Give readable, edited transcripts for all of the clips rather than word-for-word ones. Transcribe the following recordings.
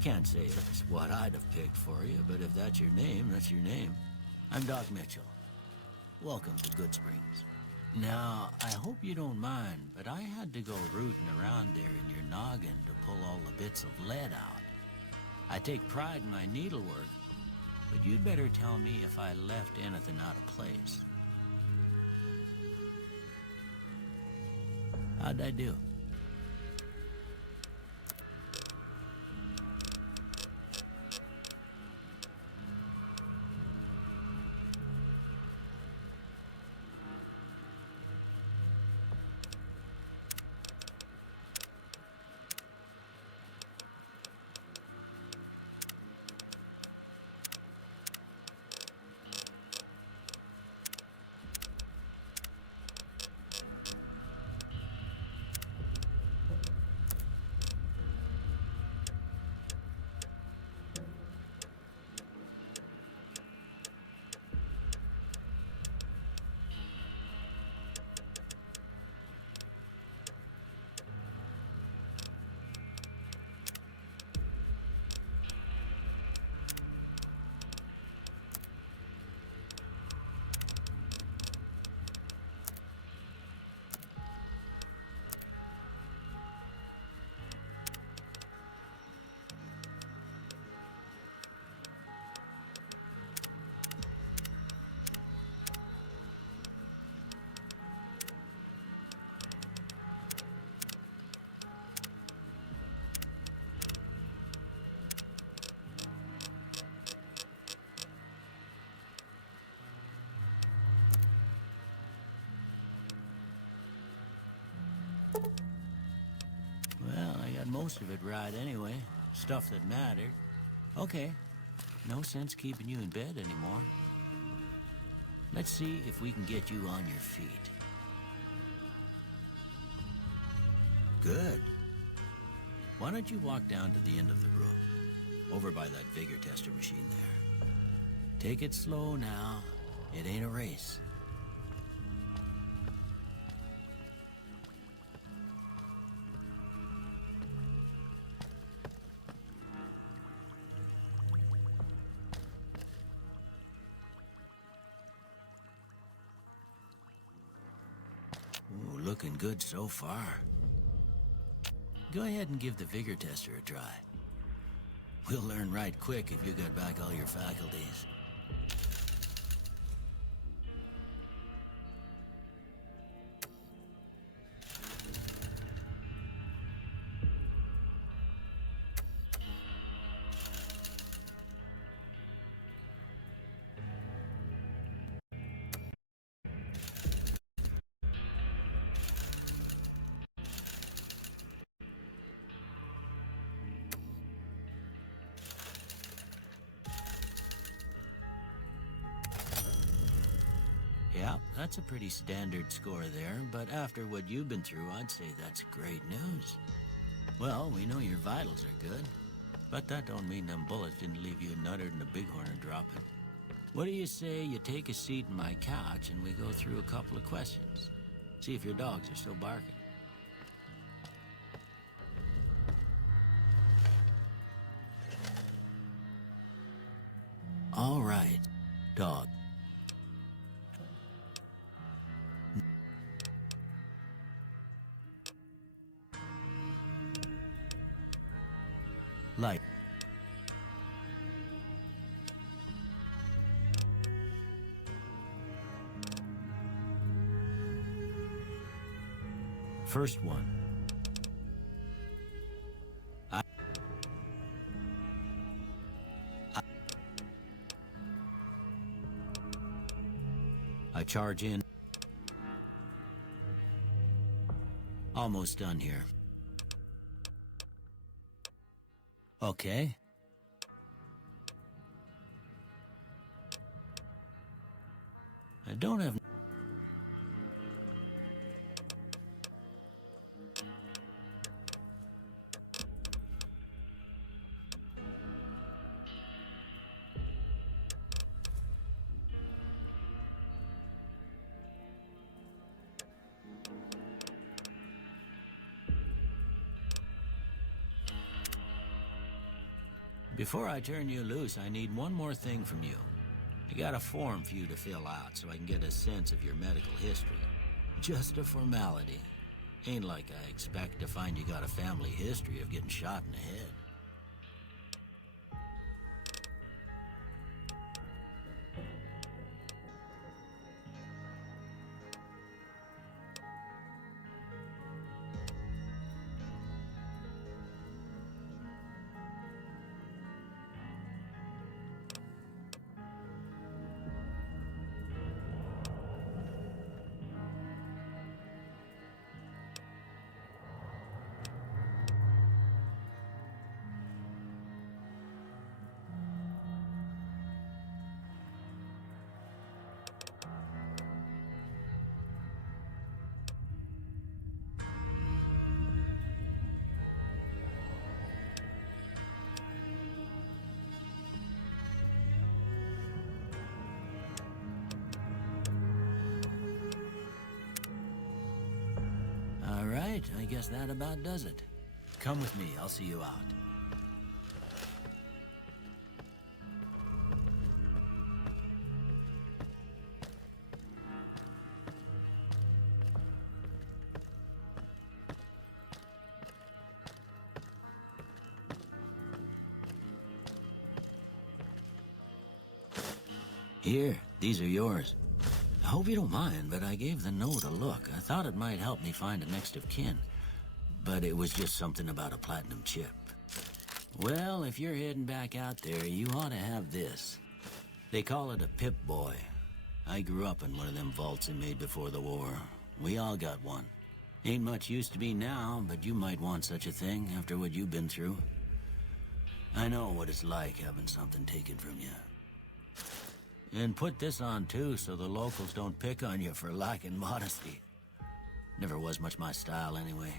I can't say it's what I'd have picked for you, but if that's your name, that's your name. I'm Doc Mitchell. Welcome to Goodsprings. Now, I hope you don't mind, but I had to go rooting around there in your noggin to pull all the bits of lead out. I take pride in my needlework, but you'd better tell me if I left anything out of place. How'd I do? Well, I got most of it right anyway. Stuff that mattered. Okay, no sense keeping you in bed anymore. Let's see if we can get you on your feet. Good. Why don't you walk down to the end of the room, over by that vigor tester machine there. Take it slow now. It ain't a race. Ooh, looking good so far. Go ahead and give the vigor tester a try. We'll learn right quick if you got back all your faculties. Yeah, that's a pretty standard score there, but after what you've been through, I'd say that's great news. Well, we know your vitals are good, but that don't mean them bullets didn't leave you nuttered and a bighorn dropping. What do you say you take a seat in my couch and we go through a couple of questions? See if your dogs are still barking. All right, dog. Light. First one. I charge in. Almost done here. Okay. I don't have... Before I turn you loose, I need one more thing from you. I got a form for you to fill out so I can get a sense of your medical history. Just a formality. Ain't like I expect to find you got a family history of getting shot in the head. All right, I guess that about does it. Come with me, I'll see you out. Here, these are yours. I hope you don't mind, but I gave the note a look. I thought it might help me find a next of kin. But it was just something about a platinum chip. Well, if you're heading back out there, you ought to have this. They call it a Pip-Boy. I grew up in one of them vaults they made before the war. We all got one. Ain't much use to be now, but you might want such a thing after what you've been through. I know what it's like having something taken from you. And put this on too, so the locals don't pick on you for lacking modesty. Never was much my style anyway.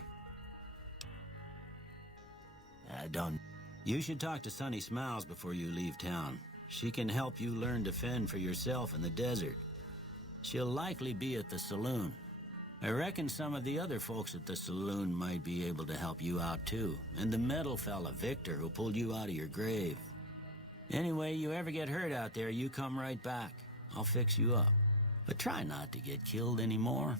Don't. You should talk to Sunny Smiles before you leave town. She can help you learn to fend for yourself in the desert. She'll likely be at the saloon. I reckon some of the other folks at the saloon might be able to help you out too. And the metal fella, Victor, who pulled you out of your grave. Anyway, you ever get hurt out there, you come right back. I'll fix you up. But try not to get killed anymore.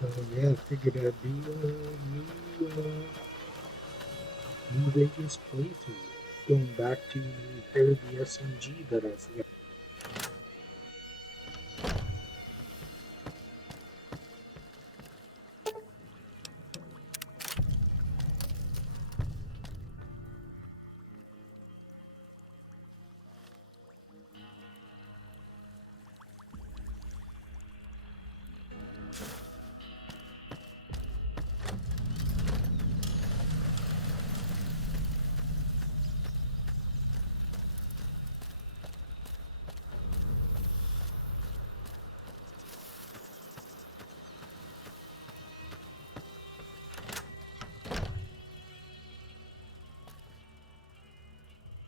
So yeah, I figured I'd do a New Vegas playthrough, going back to repair the SMG that I forgot.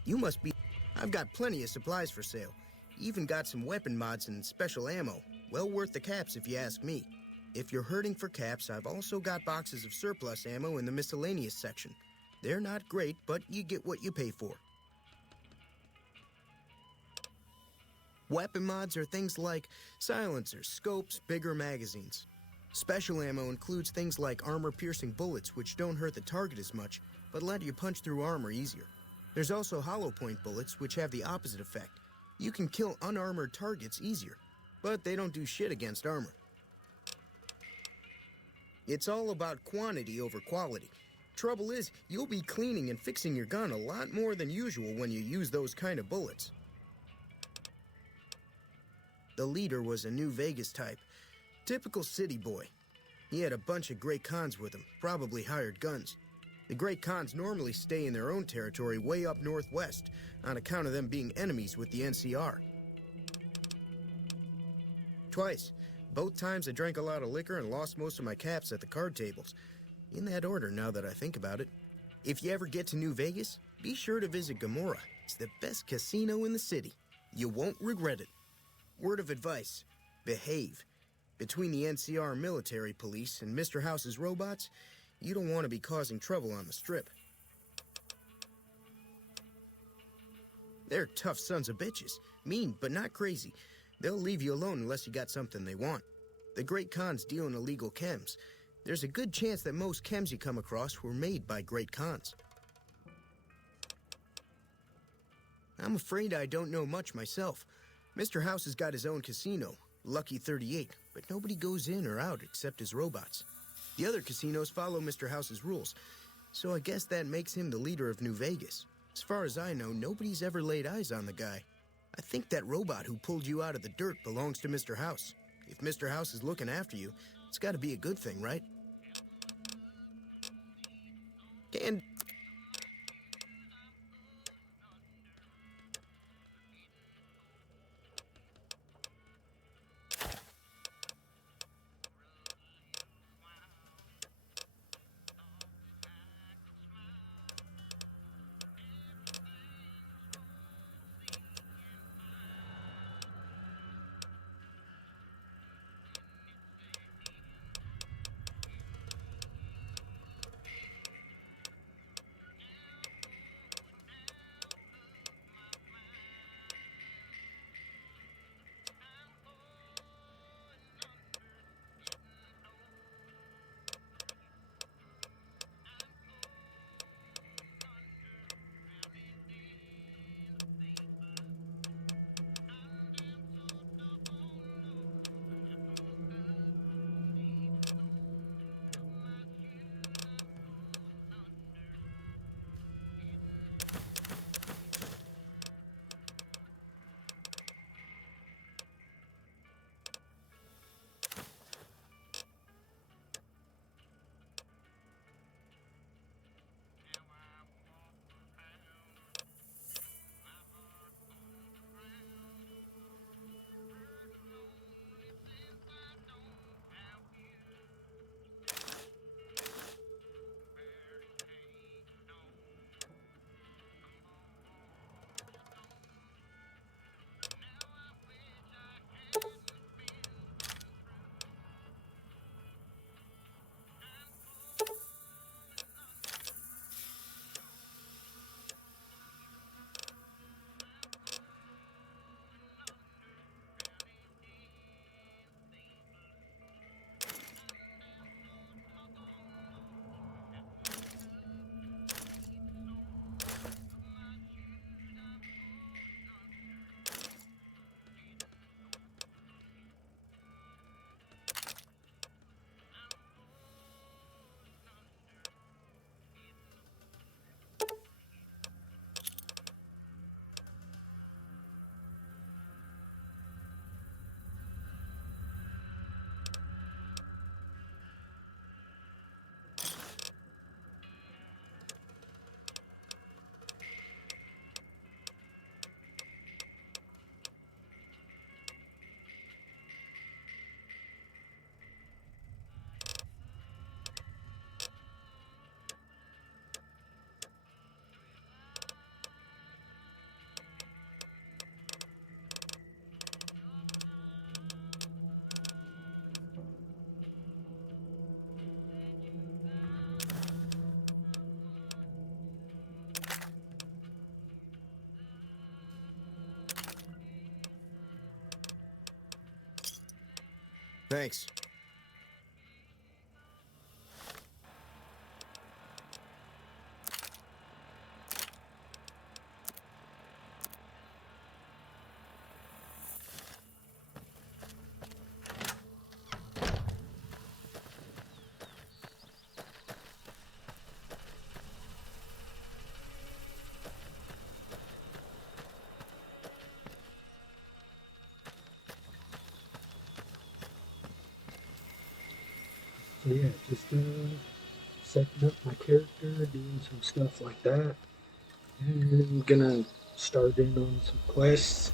You must be... I've got plenty of supplies for sale. Even got some weapon mods and special ammo. Well worth the caps if you ask me. If you're hurting for caps, I've also got boxes of surplus ammo in the miscellaneous section. They're not great, but you get what you pay for. Weapon mods are things like silencers, scopes, bigger magazines. Special ammo includes things like armor-piercing bullets, which don't hurt the target as much, but let you punch through armor easier. There's also hollow point bullets, which have the opposite effect. You can kill unarmored targets easier, but they don't do shit against armor. It's all about quantity over quality. Trouble is, you'll be cleaning and fixing your gun a lot more than usual when you use those kind of bullets. The leader was a New Vegas type. Typical city boy. He had a bunch of Great Khans with him, probably hired guns. The Great Khans normally stay in their own territory way up northwest, on account of them being enemies with the NCR. Twice. Both times I drank a lot of liquor and lost most of my caps at the card tables. In that order, now that I think about it. If you ever get to New Vegas, be sure to visit Gomorrah. It's the best casino in the city. You won't regret it. Word of advice, behave. Between the NCR military police and Mr. House's robots, you don't want to be causing trouble on the Strip. They're tough sons of bitches. Mean, but not crazy. They'll leave you alone unless you got something they want. The Great Khans deal in illegal chems. There's a good chance that most chems you come across were made by Great Khans. I'm afraid I don't know much myself. Mr. House has got his own casino, Lucky 38, but nobody goes in or out except his robots. The other casinos follow Mr. House's rules, so I guess that makes him the leader of New Vegas. As far as I know, nobody's ever laid eyes on the guy. I think that robot who pulled you out of the dirt belongs to Mr. House. If Mr. House is looking after you, it's got to be a good thing, right? And... Thanks. So yeah, just setting up my character, doing some stuff like that. And I'm gonna start in on some quests.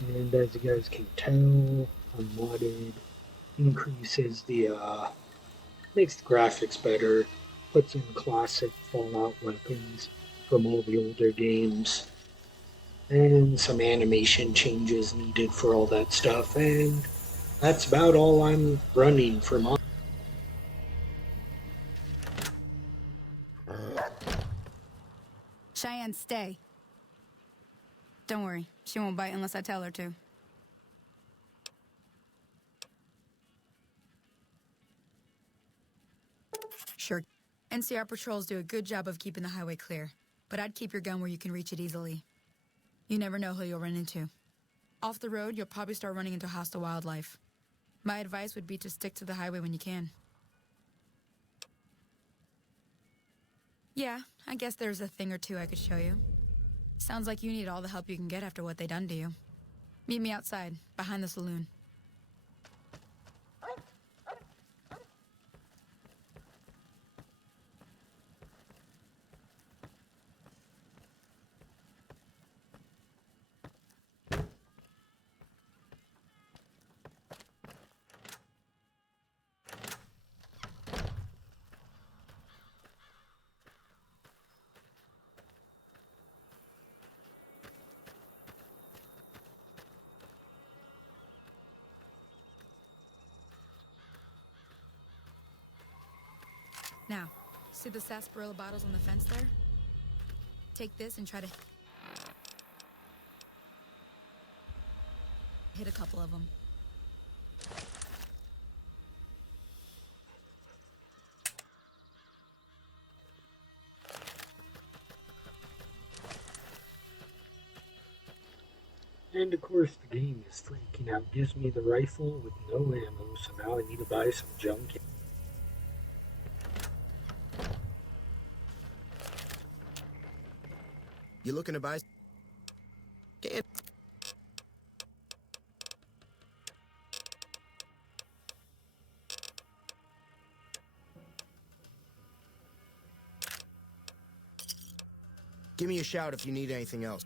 And as you guys can tell, unmodded increases the makes the graphics better, puts in classic Fallout weapons from all the older games, and some animation changes needed for all that stuff. And that's about all I'm running for my. Cheyenne, stay. Don't worry, she won't bite unless I tell her to. Sure. NCR patrols do a good job of keeping the highway clear, but I'd keep your gun where you can reach it easily. You never know who you'll run into. Off the road, you'll probably start running into hostile wildlife. My advice would be to stick to the highway when you can. Yeah, I guess there's a thing or two I could show you. Sounds like you need all the help you can get after what they done to you. Meet me outside, behind the saloon. Now, see the sarsaparilla bottles on the fence there? Take this and try to hit a couple of them. And of course, the game is freaking out. Gives me the rifle with no ammo, so now I need to buy some junk. You looking to buy? Can't. Give me a shout if you need anything else.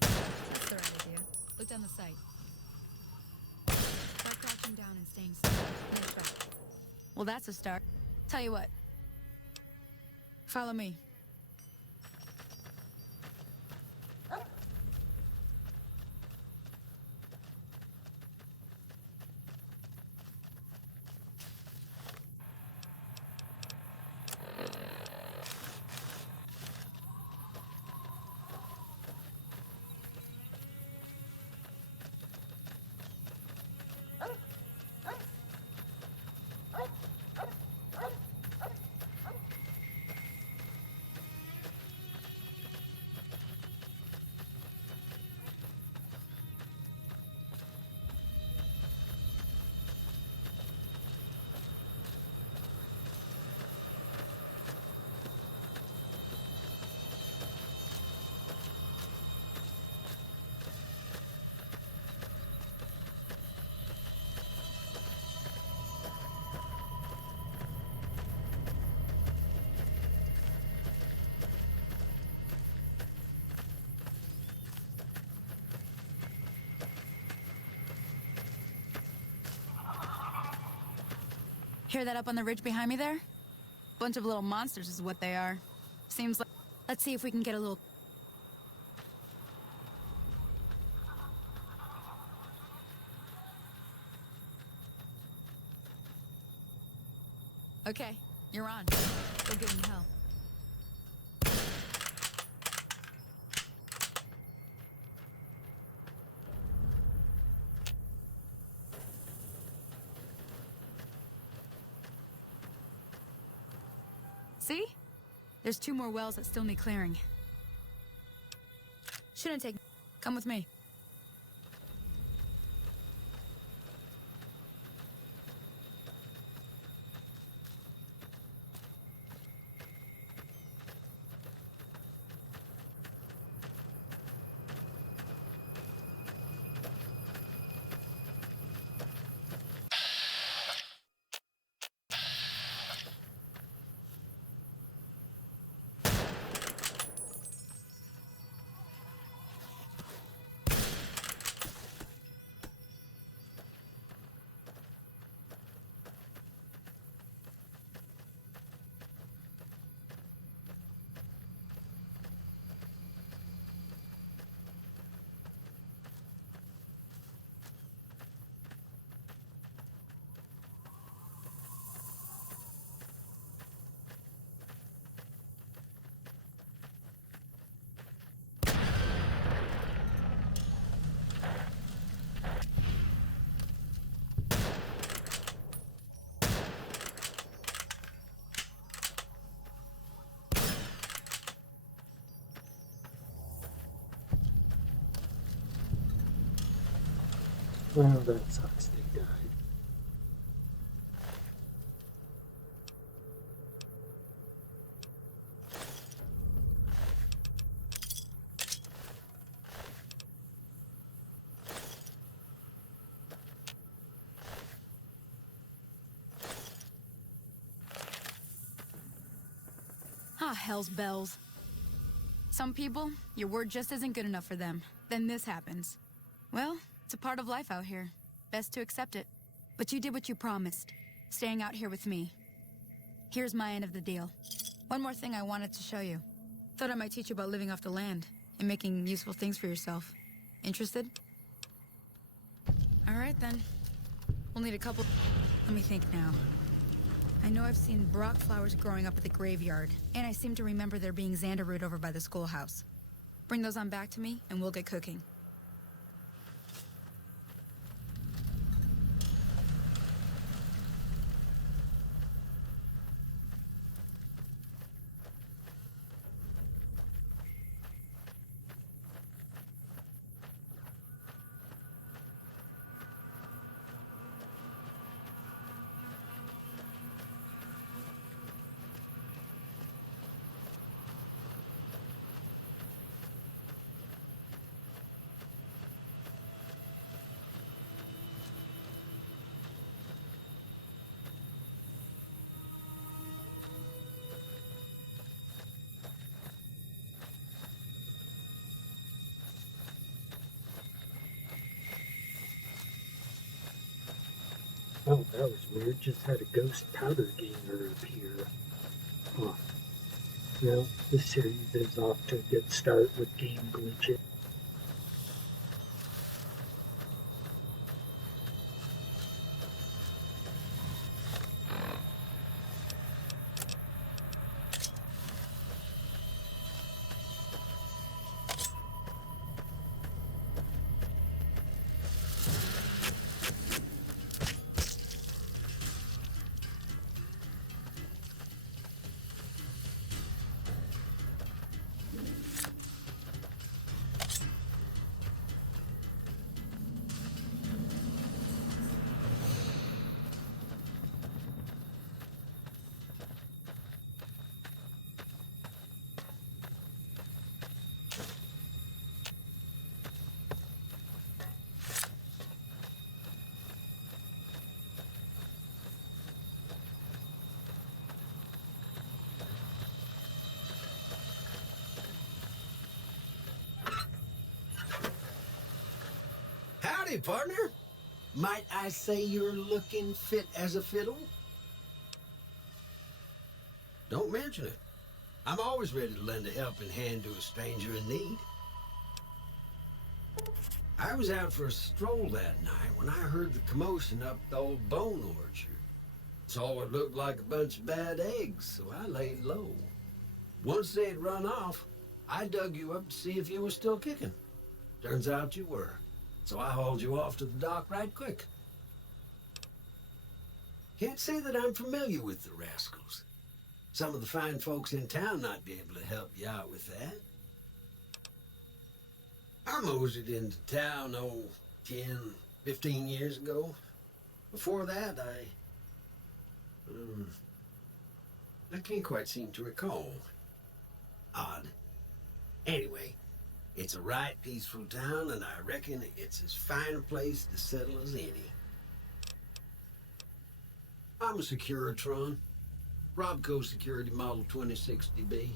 That's the right idea. Look down the sight. Start crouching down and staying still. No shot. Well, that's a start. Tell you what. Follow me. Hear that up on the ridge behind me there? Bunch of little monsters is what they are. Seems like... Let's see if we can get a little... Okay, you're on. Go give him hell. See? There's 2 more wells that still need clearing. Shouldn't take... Come with me. Well, that sucks. They died. Ah, hell's bells. Some people, your word just isn't good enough for them. Then this happens. Well, it's a part of life out here. Best to accept it. But you did what you promised, staying out here with me. Here's my end of the deal. One more thing I wanted to show you. Thought I might teach you about living off the land and making useful things for yourself. Interested? All right, then. We'll need a couple... Let me think now. I know I've seen Brock flowers growing up at the graveyard, and I seem to remember there being Xanderroot over by the schoolhouse. Bring those on back to me, and we'll get cooking. Oh, that was weird. Just had a ghost powder gainer appear. Huh. Well, this series is off to a good start with game glitches. Howdy, partner. Might I say you're looking fit as a fiddle? Don't mention it. I'm always ready to lend a helping hand to a stranger in need. I was out for a stroll that night when I heard the commotion up the old bone orchard. Saw what looked like a bunch of bad eggs, so I laid low. Once they had run off, I dug you up to see if you were still kicking. Turns out you were, so I hauled you off to the dock right quick. Can't say that I'm familiar with the rascals. Some of the fine folks in town might be able to help you out with that. I moseyed into town, 10, 15 years ago. Before that, I can't quite seem to recall. Odd. Anyway, it's a right peaceful town, and I reckon it's as fine a place to settle as any. I'm a Securitron. Robco Security Model 2060B.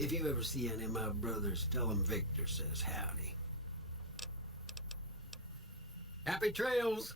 If you ever see any of my brothers, tell them Victor says howdy. Happy trails!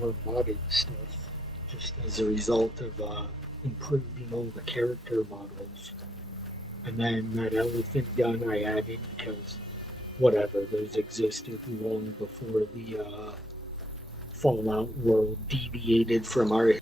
More modded stuff, just as a result of improving all the character models. And then that elephant gun I added because whatever, those existed long before the Fallout world deviated from our.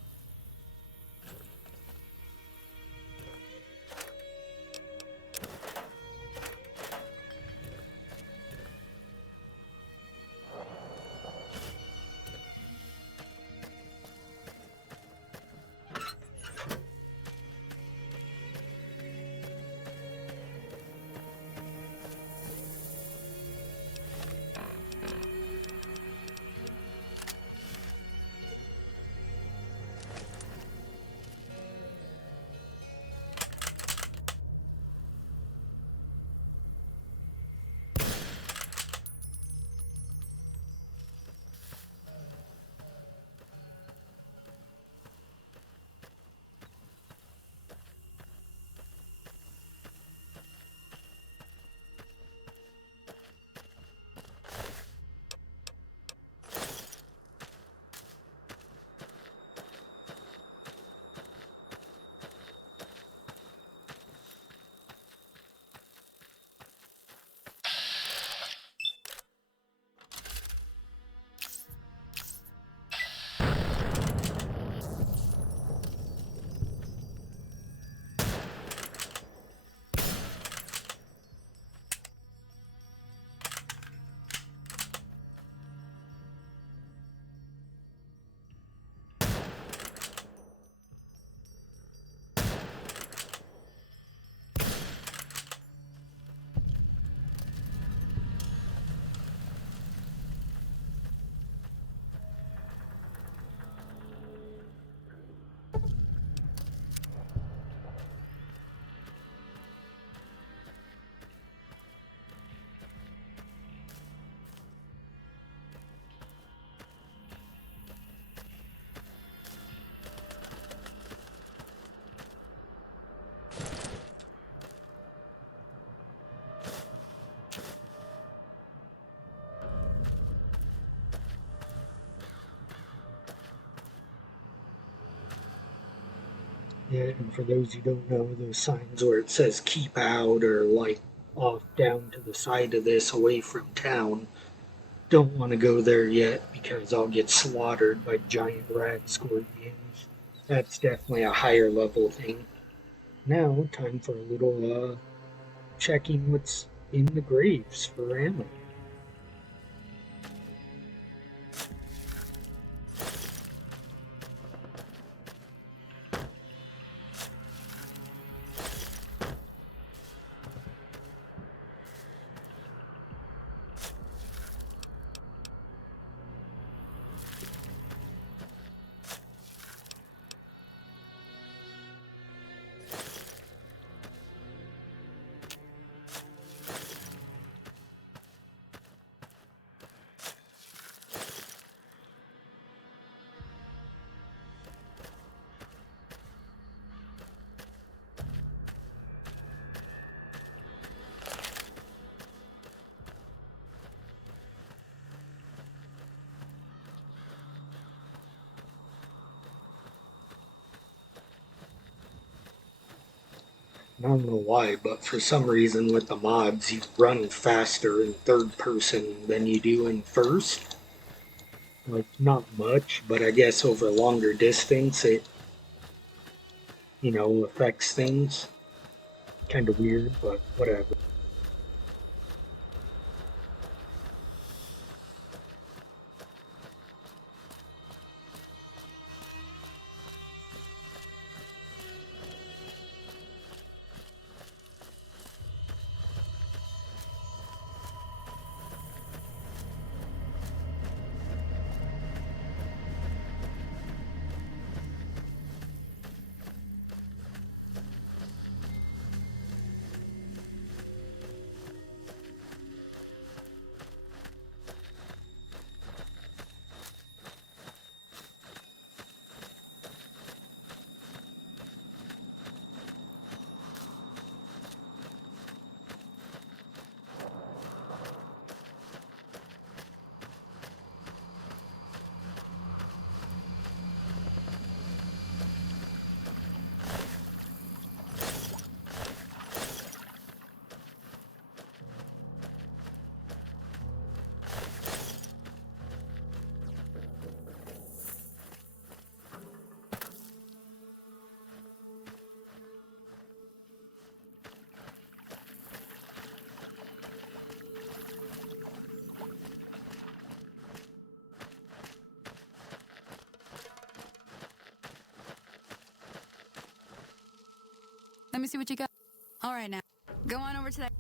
Yeah, and for those who don't know, those signs where it says keep out or like off down to the side of this away from town, don't want to go there yet because I'll get slaughtered by giant rad scorpions. That's definitely a higher level thing. Now, time for a little checking what's in the graves for ammo. I don't know why, but for some reason with the mods, you run faster in third person than you do in first. Like, not much, but I guess over longer distance, it, affects things. Kind of weird, but whatever. Let me see what you got. All right, now. Go on over to that.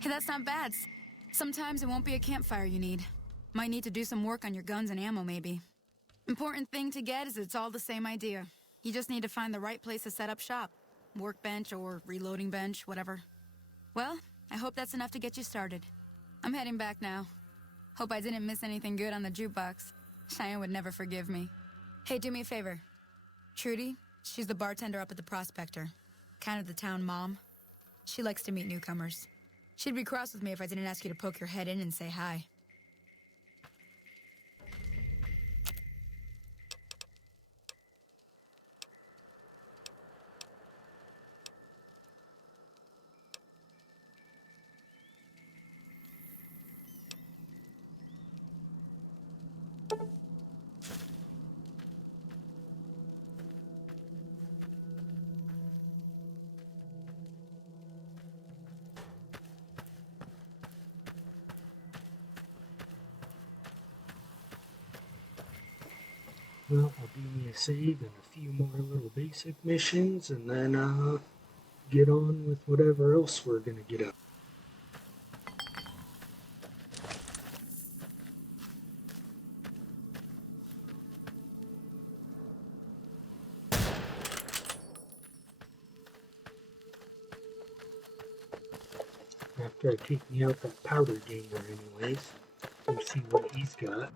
Hey, that's not bad. Sometimes it won't be a campfire you need. Might need to do some work on your guns and ammo, maybe. Important thing to get is it's all the same idea. You just need to find the right place to set up shop. Workbench or reloading bench, whatever. Well, I hope that's enough to get you started. I'm heading back now. Hope I didn't miss anything good on the jukebox. Cheyenne would never forgive me. Hey, do me a favor. Trudy, she's the bartender up at the Prospector. Kind of the town mom. She likes to meet newcomers. She'd be cross with me if I didn't ask you to poke your head in and say hi. Well, I'll do me a save and a few more little basic missions, and then get on with whatever else we're gonna get up. After I take me out that powder gamer anyways. go see what he's got.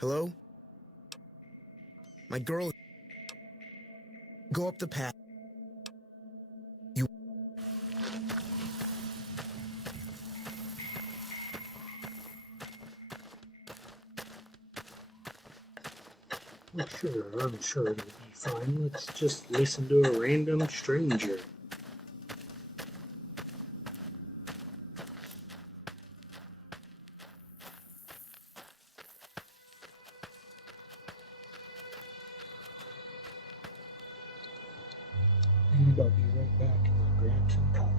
Hello? My girl. Go up the path. You. I'm sure it'll be fine. Let's just listen to a random stranger. And I'll be right back and I'll grab some coffee.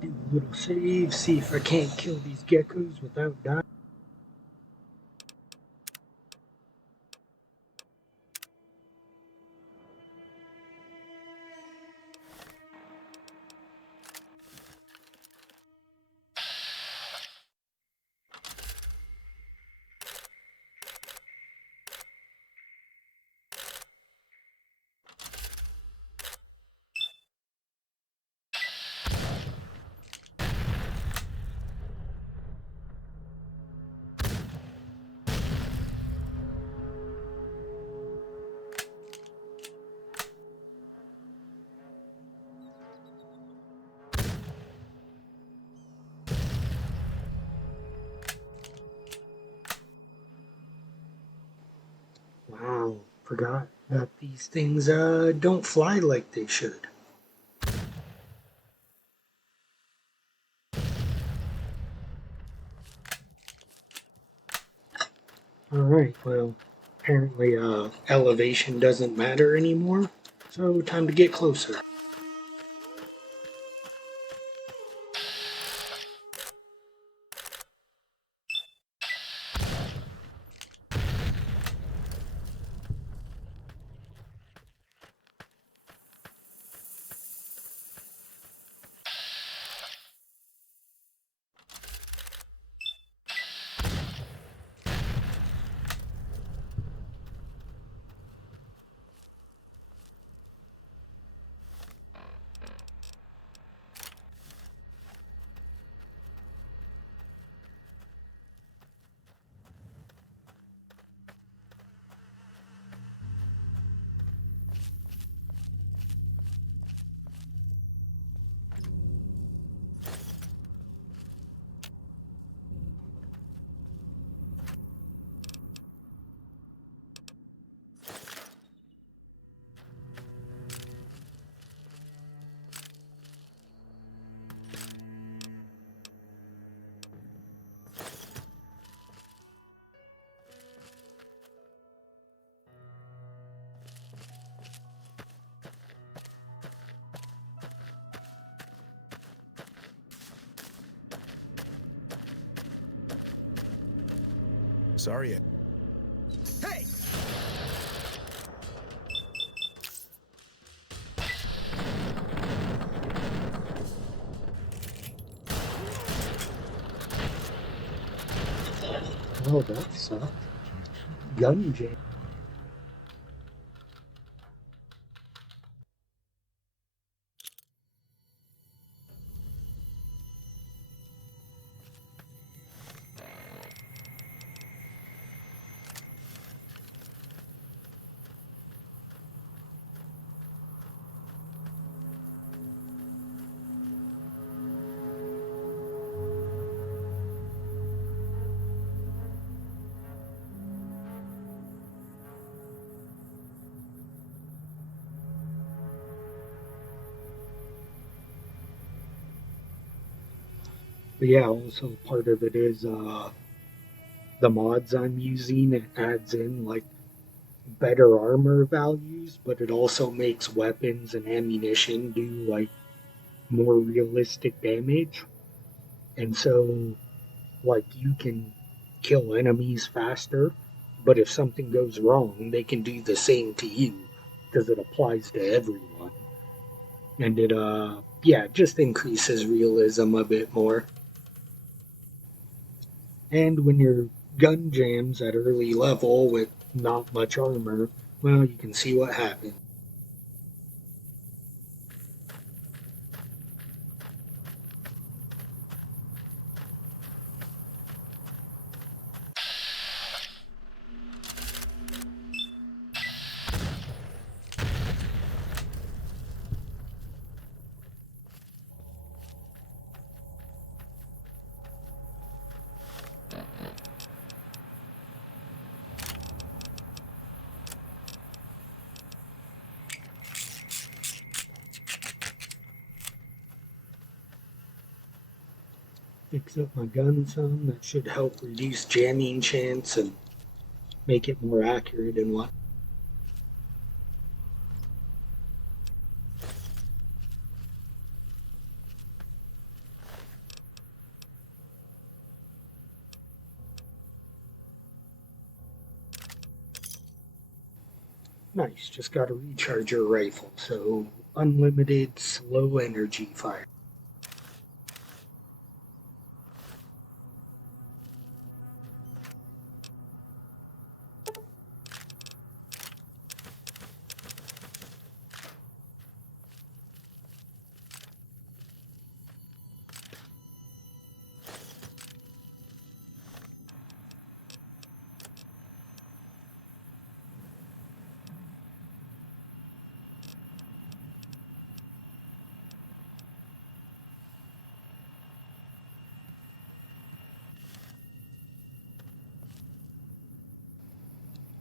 Do a little save, see if I can't kill these geckos without dying. Wow, forgot that these things don't fly like they should. Alright, well, apparently elevation doesn't matter anymore, so time to get closer. Sorry. Hey! Oh, that sucked. Gun jam. But yeah, also part of it is the mods I'm using. It adds in like better armor values, but it also makes weapons and ammunition do like more realistic damage. And so, like, you can kill enemies faster, but if something goes wrong, they can do the same to you because it applies to everyone. And it, yeah, just increases realism a bit more. And when your gun jams at early level with not much armor, well, you can see what happens. Fix up my gun some. That should help reduce jamming chance and make it more accurate and what. Nice, just got a recharger rifle, so unlimited slow energy fire.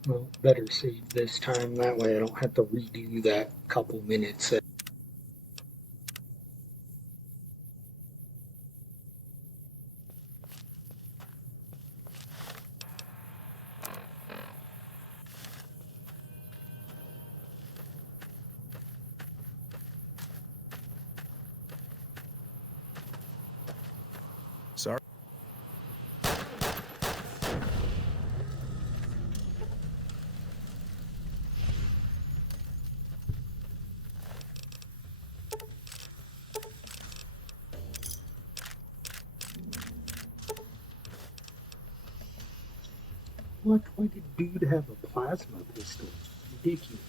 Well, better save this time. That way I don't have to redo that couple minutes. Sorry. Why did dude have a plasma pistol? Ridiculous.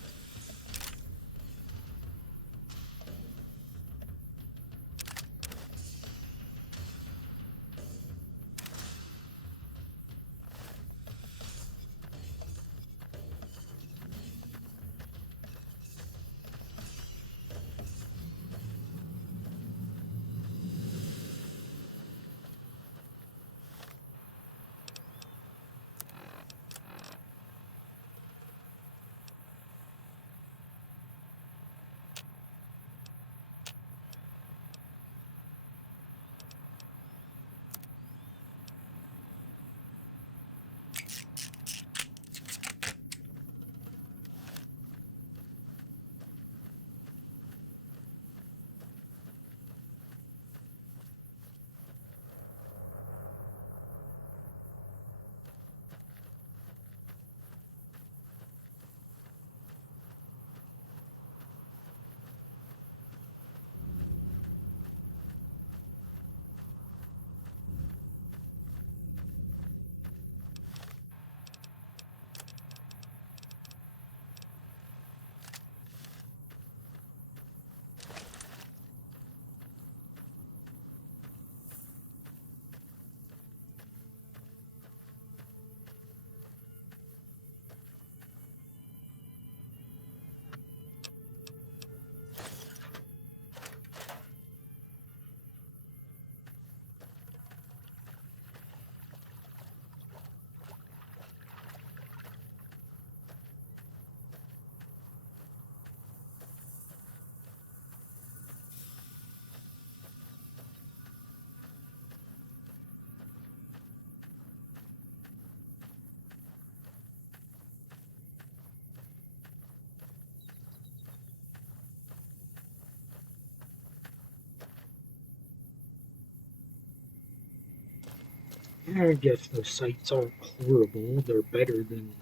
I guess the sights aren't horrible. They're better than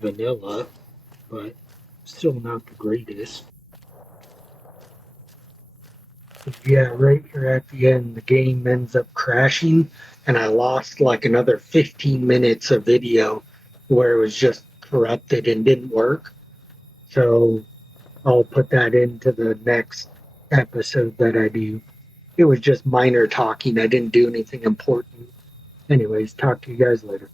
vanilla, but still not the greatest. Yeah, right here at the end, the game ends up crashing, and I lost like another 15 minutes of video where it was just corrupted and didn't work. So I'll put that into the next episode that I do. It was just minor talking. I didn't do anything important. Anyways, talk to you guys later.